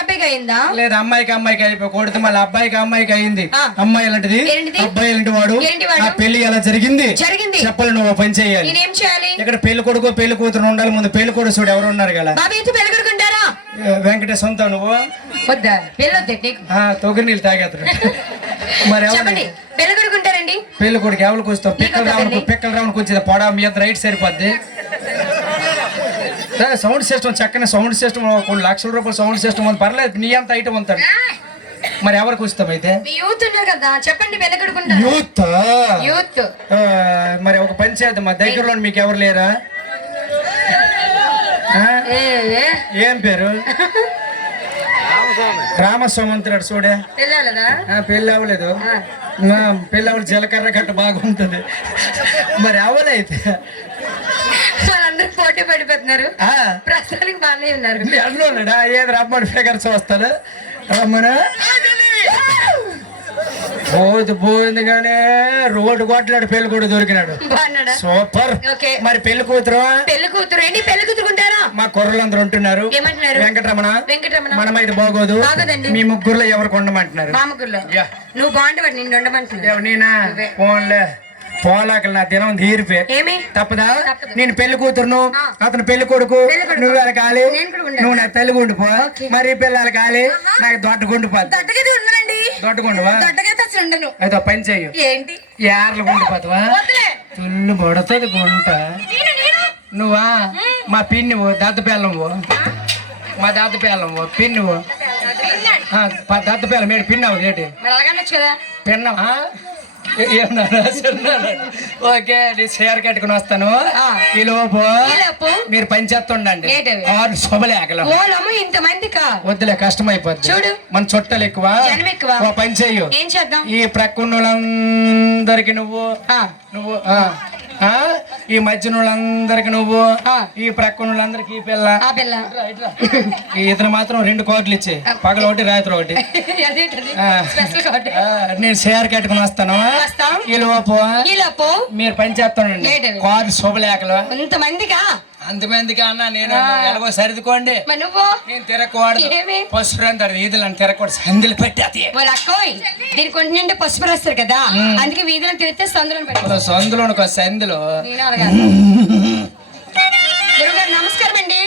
అబ్బాయికి అయిందా లేదు అమ్మాయికి అమ్మాయికి అయిపోయి కొడితే మళ్ళీ అబ్బాయికి అమ్మాయికి అయింది. అమ్మాయి ఎలాంటిది? అబ్బాయి ఎలాంటి వాడు? ఆ పెళ్ళి ఎలా జరిగింది? జరిగింది. చెప్పాలి నువ్వు పని చేయాలి. నేనేం చేయాలి? ఇక్కడ పెళ్ళి కొడుకు పెళ్ళి కూతురు ఉండాలి ముందు. పెళ్ళి కొడుకు చూడు ఎవరు ఉన్నారు కదా పెళ్ళగొడుకుంటారా వెంకటేశ్ సొంత నువ్వు? వద్దా? తొగరి నీళ్ళు తాగేస్తాడు మరి ఎవరు చెప్పండి. పెళ్ళగొడుకుంటారండి పెళ్ళి కొడుకు ఎవరికి వస్తావు? పిక్కల రావణకు పిక్కల రావణకు వచ్చేది పొడ మీ అంత రైట్ సరిపోద్ది. సౌండ్ సిస్టమ్ చక్కని సౌండ్ సిస్టమ్ కొన్ని లక్షల రూపాయల సౌండ్ సిస్టమ్ ఉంది. పర్లేదు నీ అంత ఐటమ్ ఉంటాడు మరి ఎవరికి వస్తాం అయితే? యూత్ ఉన్నారు కదా చెప్పండి యూత్? యూత్. మరి ఒక పని చేద్దాం మా దగ్గరలో మీకు ఎవరు లేరా? ఏ పేరు? రామస్వామంతుడు చూడే. పెళ్ళి అవ్వలేదు పెళ్ళి అవ్వలేదు జీలకర్ర కట్ట బాగుంటుంది. మరి అవ్వలైతే పోటీ పడిపోతున్నారు. ప్రస్తుతానికి బాగానే ఉన్నారు. మీ అల్లు ఉన్నాడా? ఏది ఫిగర్స్ వస్తాడు రమ్మను. పోదు పోయింది కానీ రోడ్డు కొట్లాడు పెళ్ళి కూడా దొరికినాడు. సూపర్. ఓకే. మరి పెళ్ళి కూతురు? పెళ్ళి కూతురు. ఏంటి పెళ్ళి కూతురుకుంటారా? మా కుర్రలందరూ ఉంటున్నారు. ఏమంటున్నారు? వెంకటరమణ. వెంకటరమణ. మనమైతే బాగోదు. బాగోదండి. మీ ముగ్గురులో ఎవరికి ఉండమంటున్నారు మామగుల్లో యా. నువ్వు బాగుంటావు నిన్ను ఉండమంటున్నా నేనా. ఫోన్లే పోలాకలు నా దినం తీరిపే. తప్పదా. నేను పెళ్ళి కూతురును. అతను పెళ్ళి కొడుకు. నువ్వు వెళ్ళకాలి. నువ్వు నా తల్లి ఓకే. మరి పిల్లలు కాలి. నాకు దొడ్డ గుండిపోద్ది దొడ్డగది ఉండనండి దొడ్డ గుండువా దొడ్డగైతే అసలు ఉండను. అయితే పని చెయ్యి. ఏంటి? యార్లు గుండిపోతావా తుల్లు పడుతుంది గుంట. నువ్వా? మా పిన్నివు దత్తపేళ్ళము మా దత్తపేళ్ళము పిన్నువు దత్తపేళ్ళం ఏడు పిన్నావు ఏంటి? పిన్నవా? ఓకే నేను చీర కట్టుకుని వస్తాను. ఆ. ఈ లోపు మీరు పని చేస్తుండండి. ఏంటవి? ఆరు శుభలేఖలు. ఓలమ్మ ఇంత మందికా వద్దులే కష్టం అయిపోద్ది చూడు. మన చుట్టాలు ఎక్కువ. ఎక్కువ. పని చెయ్యు. ఏం చేద్దాం? ఈ ప్రక్కన్నోళ్ళందరికి నువ్వు ఆ, నువ్వు ఈ మధ్యన వాళ్ళందరికి నువ్వు. ఈ ప్రక్కన వాళ్ళందరికి ఈ పిల్ల. ఆ పిల్ల. ఈ ఇతను మాత్రం రెండు కోట్లు ఇచ్చే. పగల ఒకటి రాత్రి ఒకటి. నేను షేర్ కట్టుకుని వస్తాను. వస్తాం. ఈ లోపు మీరు పని చేస్తానండి? కారు శుభలేఖలు. ఇంత మందికా అంతమందికి అన్న నేను ఎలాగో సర్దుకోండి. నేను తిరగకూడదు ఏమి? పసుపు రంతాడు వీధులు అని తిరగకూడదు సందులు వాళ్ళ అక్కోయ్ దీనికి కొంచెం పసుపు రాస్తారు కదా? అందుకే వీధిలో తిరిగితే సందులో పెడతారు. సందులో ఒక సందులో. నమస్కారం అండి.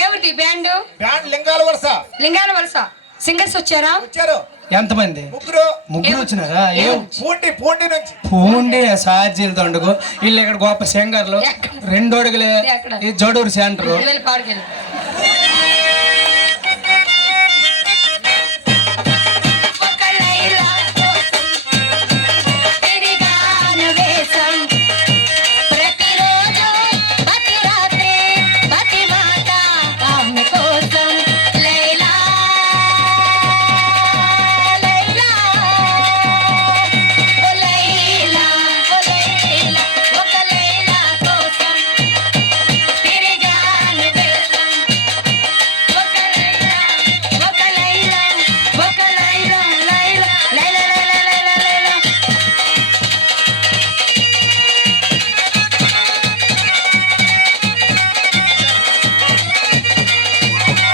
ఏమిటి బ్యాండ్? బ్యాండ్ లింగాల వరుస లింగాల వలస. సింగర్స్ వచ్చారా? వచ్చారు. ఎంతమంది? ముగ్గురు. ముగ్గురు వచ్చినారా? ఏం పూండి పూండి నుంచి. పూండి సార్జీలు దండుకు వీళ్ళు ఇక్కడ గొప్ప సింగర్లు? రెండు అడుగులే? ఈ జడూరు సెంటర్.